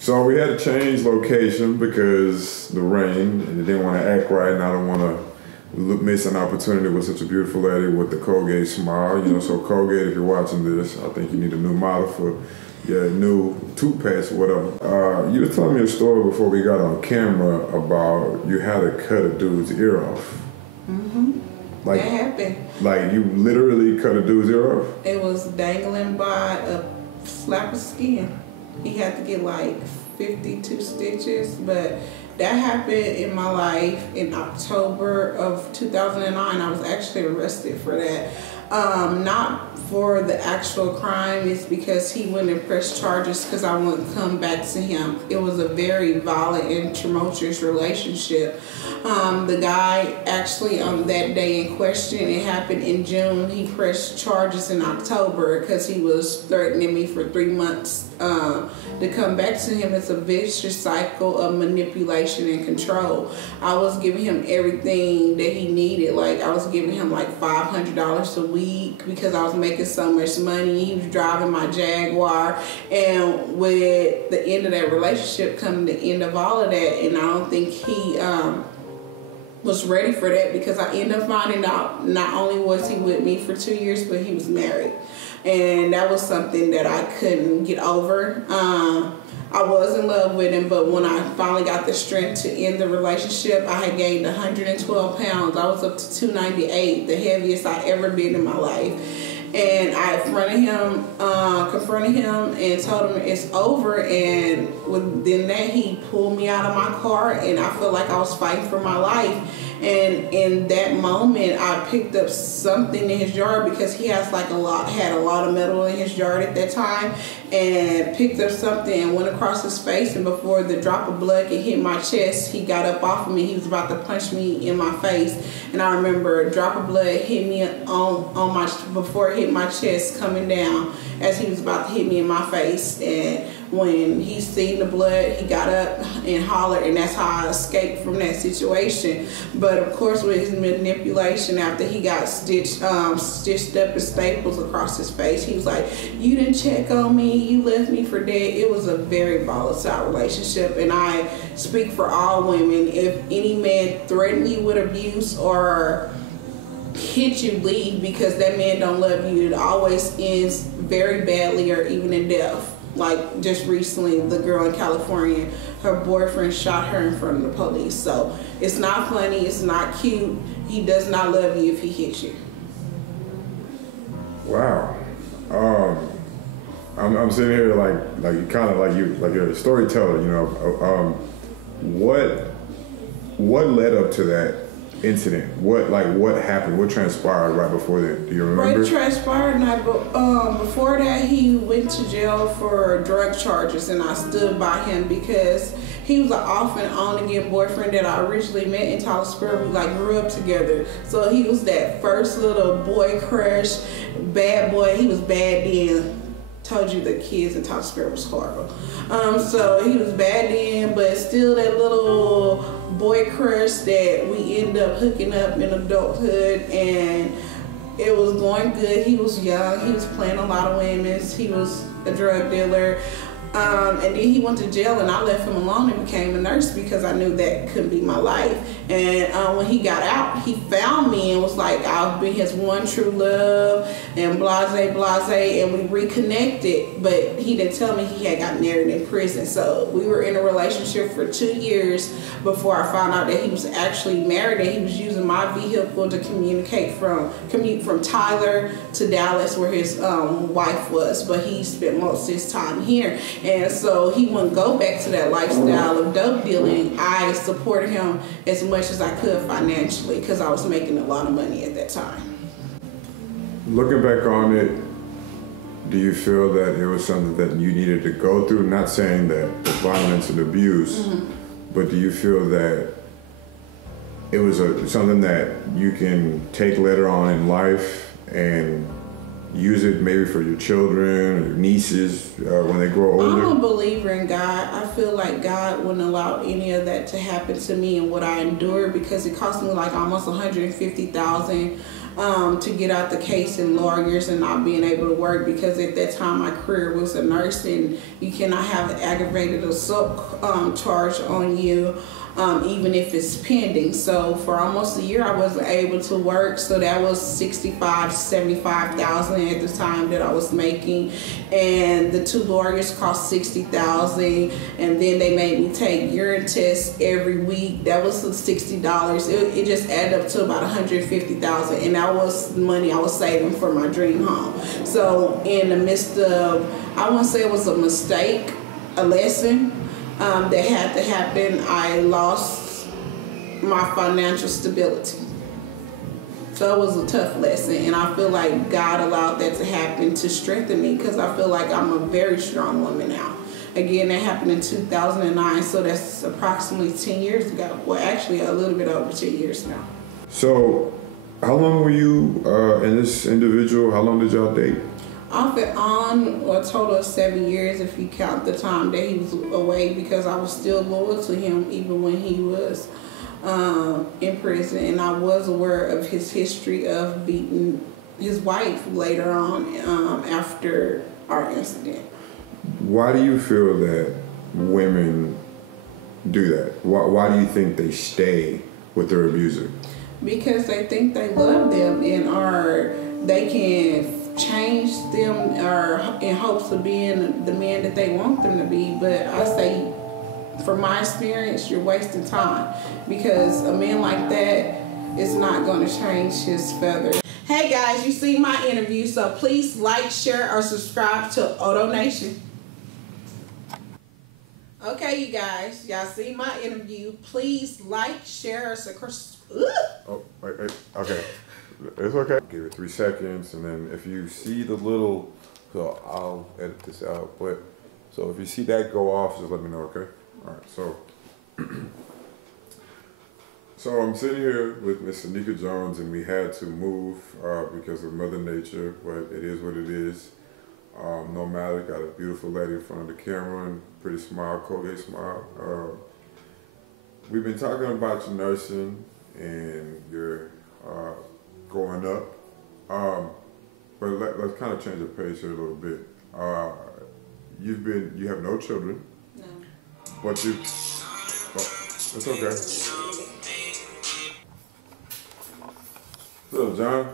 So we had to change location because the rain, and it didn't want to act right, and I don't want to miss an opportunity with such a beautiful lady with the Colgate smile. You know, so Colgate, if you're watching this, I think you need a new model for your new toothpaste or whatever. You were telling me a story before we got on camera about you had to cut a dude's ear off. Mm-hmm. Like, that happened. Like you literally cut a dude's ear off? It was dangling by a slap of skin. He had to get like 52 stitches, but that happened in my life in October of 2009. I was actually arrested for that. Not for the actual crime, it's because he wouldn't press charges because I wouldn't come back to him. It was a very violent and tumultuous relationship. The guy actually on that day in question, it happened in June, he pressed charges in October because he was threatening me for 3 months to come back to him. It's a vicious cycle of manipulation and control. I was giving him everything that he needed. Like I was giving him like $500 a week because I was making so much money. He was driving my Jaguar, and with the end of that relationship coming the end of all of that, and I don't think he was ready for that because I ended up finding out not only was he with me for 2 years, but he was married. And that was something that I couldn't get over. I was in love with him, but when I finally got the strength to end the relationship, I had gained 112 pounds. I was up to 298, the heaviest I ever been in my life. And I confronted him and told him it's over, and within that he pulled me out of my car, and I felt like I was fighting for my life. And in that moment I picked up something in his yard because he had a lot of metal in his yard at that time, and picked up something and went across his face, and before the drop of blood could hit my chest, he got up off of me. He was about to punch me in my face, and I remember a drop of blood hit me before it hit my chest coming down as he was about to hit me in my face. And when he seen the blood, he got up and hollered, and that's how I escaped from that situation. But of course, with his manipulation, after he got stitched up in staples across his face, he was like, "You didn't check on me, you left me for dead." It was a very volatile relationship, and I speak for all women. If any man threaten you with abuse or hit you, leave, because that man don't love you. It always ends very badly or even in death. Like just recently, the girl in California, her boyfriend shot her in front of the police. So it's not funny, it's not cute. He does not love you if he hits you. Wow. I'm sitting here like you're a storyteller, you know. What led up to that incident? What happened? What transpired right before that? Do you remember? What transpired before that, he went to jail for drug charges, and I stood by him because he was an off and on again boyfriend that I originally met in Tyler Square. We grew up together. So he was that first little boy crush, bad boy. He was bad then. Told you the kids in Tyler Square was horrible. So he was bad then, but still that little boy crush that we ended up hooking up in adulthood, and it was going good. He was young, he was playing a lot of women, he was a drug dealer. And then he went to jail, and I left him alone and became a nurse because I knew that couldn't be my life. And when he got out, he found me and was like, I'll be his one true love, and blase, blase, and we reconnected. But he didn't tell me he had got married in prison. So we were in a relationship for 2 years before I found out that he was actually married, and he was using my vehicle to commute from Tyler to Dallas where his wife was. But he spent most of his time here. And so he wouldn't go back to that lifestyle of dope dealing. I supported him as much as I could financially because I was making a lot of money at that time. Looking back on it, do you feel that it was something that you needed to go through? Not saying that the violence and abuse, but do you feel that it was something that you can take later on in life and use it maybe for your children or nieces when they grow older? I'm a believer in God. I feel like God wouldn't allow any of that to happen to me and what I endured, because it cost me like almost $150,000 to get out the case in lawyers and not being able to work, because at that time my career was a nurse and you cannot have an aggravated assault charge on you, even if it's pending. So for almost a year I wasn't able to work, so that was $65,000 to $75,000 at the time that I was making, and the 2 lawyers cost $60,000, and then they made me take urine tests every week. That was $60. It just added up to about $150,000, and that was money I was saving for my dream home. So in the midst of, I won't say it was a mistake, a lesson that had to happen, I lost my financial stability. So it was a tough lesson, and I feel like God allowed that to happen to strengthen me, because I feel like I'm a very strong woman now. Again, that happened in 2009, so that's approximately 10 years ago. Well, actually a little bit over 10 years now. So how long were you and this individual, how long did y'all date? Off and on, a total of 7 years if you count the time that he was away, because I was still loyal to him even when he was in prison, and I was aware of his history of beating his wife later on after our incident. Why do you feel that women do that? Why do you think they stay with their abuser? Because they think they love them and they can change them or in hopes of being the man that they want them to be. But I say, from my experience, you're wasting time, because a man like that is not going to change his feathers. Hey guys, you see my interview, so please like, share, or subscribe to Odo Nation. Okay, you guys, y'all see my interview. Please like, share, or subscribe. Oh, wait, okay. It's okay. Give it 3 seconds, and then if you see the little, so I'll edit this out, but so if you see that go off, just let me know, okay? All right, so I'm sitting here with Miss Saneka Jones, and we had to move because of Mother Nature, but it is what it is. Nomadic, got a beautiful lady in front of the camera, and pretty smile, Colgate smile. We've been talking about your nursing and your growing up, but let's kind of change the pace here a little bit. You have no children. No. But you, it's okay. So, John,